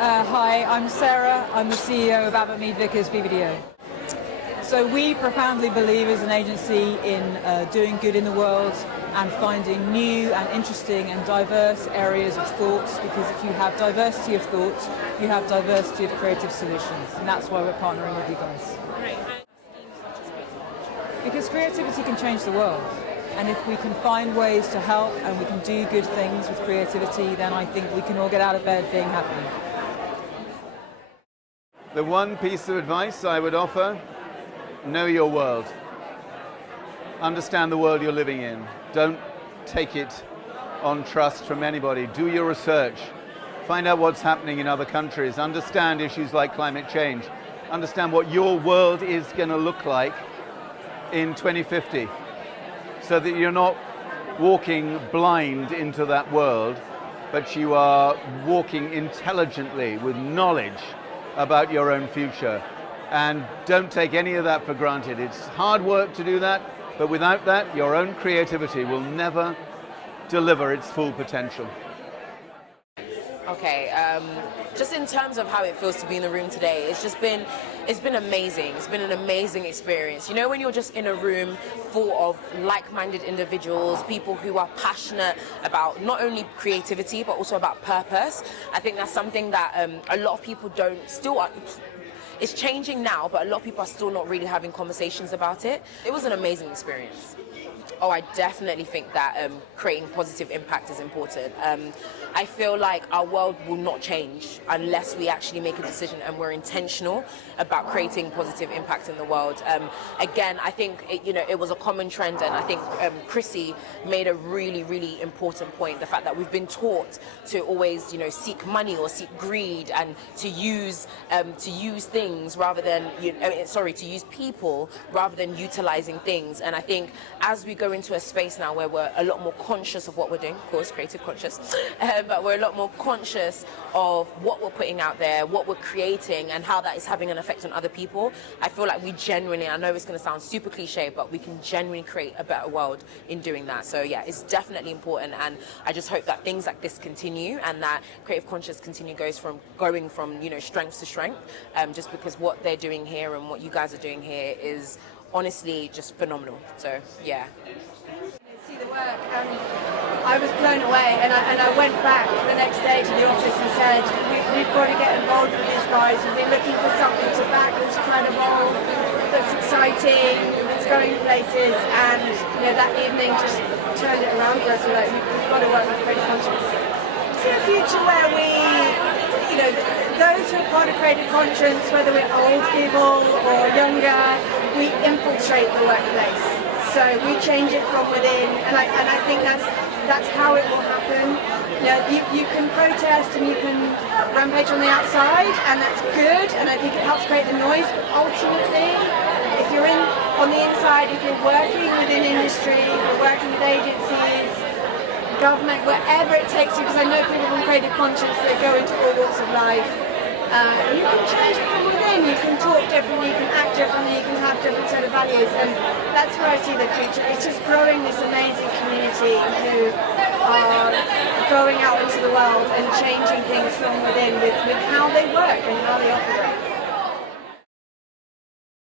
Hi, I'm Sarah. I'm the CEO of Abbott Mead Vickers BBDO. So we profoundly believe as an agency in doing good in the world and finding new and interesting and diverse areas of thoughts, because if you have diversity of thought, you have diversity of creative solutions, and that's why we're partnering with you guys. Because creativity can change the world, and if we can find ways to help and we can do good things with creativity, then I think we can all get out of bed being happy. The one piece of advice I would offer: know your world. Understand the world you're living in. Don't take it on trust from anybody. Do your research. Find out what's happening in other countries. Understand issues like climate change. Understand what your world is going to look like in 2050, so that you're not walking blind into that world, but you are walking intelligently with knowledge about your own future. And don't take any of that for granted. It's hard work to do that, but without that, your own creativity will never deliver its full potential. Okay, just in terms of how it feels to be in the room today, it's been amazing. It's been an amazing experience. You know, when you're just in a room full of like-minded individuals, people who are passionate about not only creativity, but also about purpose. I think that's something that a lot of people it's changing now, but a lot of people are still not really having conversations about it. It was an amazing experience. Oh, I definitely think that creating positive impact is important. I feel like our world will not change unless we actually make a decision and we're intentional about creating positive impact in the world. Again, I think it was a common trend, and I think Chrissy made a really, really important point. The fact that we've been taught to always, seek money or seek greed, and to use things rather than to use people rather than utilizing things. And I think as we go into a space now where we're a lot more conscious of what we're doing, of course, creative conscious, but we're a lot more conscious of what we're putting out there, what we're creating, and how that is having an effect on other people. I feel like we genuinely, I know it's going to sound super cliche, but we can genuinely create a better world in doing that. So yeah, it's definitely important, and I just hope that things like this continue, and that creative conscious going from strength to strength, just because what they're doing here and what you guys are doing here is honestly just phenomenal. So yeah. See the work, I was blown away, and I went back the next day to the office and said, we've got to get involved with these guys. We've been looking for something to back that's credible, that's exciting, that's going places, and that evening just turned it around for us. We're like, we've got to work with Creative Conscience. See a future where those who are part of Creative Conscience, whether we're old people or younger, we infiltrate the workplace. So we change it from within, and I think that's how it will happen. You can protest and you can rampage on the outside, and that's good, and I think it helps create the noise. But ultimately, if you're on the inside, if you're working within industry, if you're working with agencies, government, wherever it takes you, because I know people from Creative Conscience that go into all walks of life. You can change it from within, you can talk differently, you can act differently, you can have different set of values, and that's where I see the future. It's just growing this amazing community who are going out into the world and changing things from within with how they work and how they operate.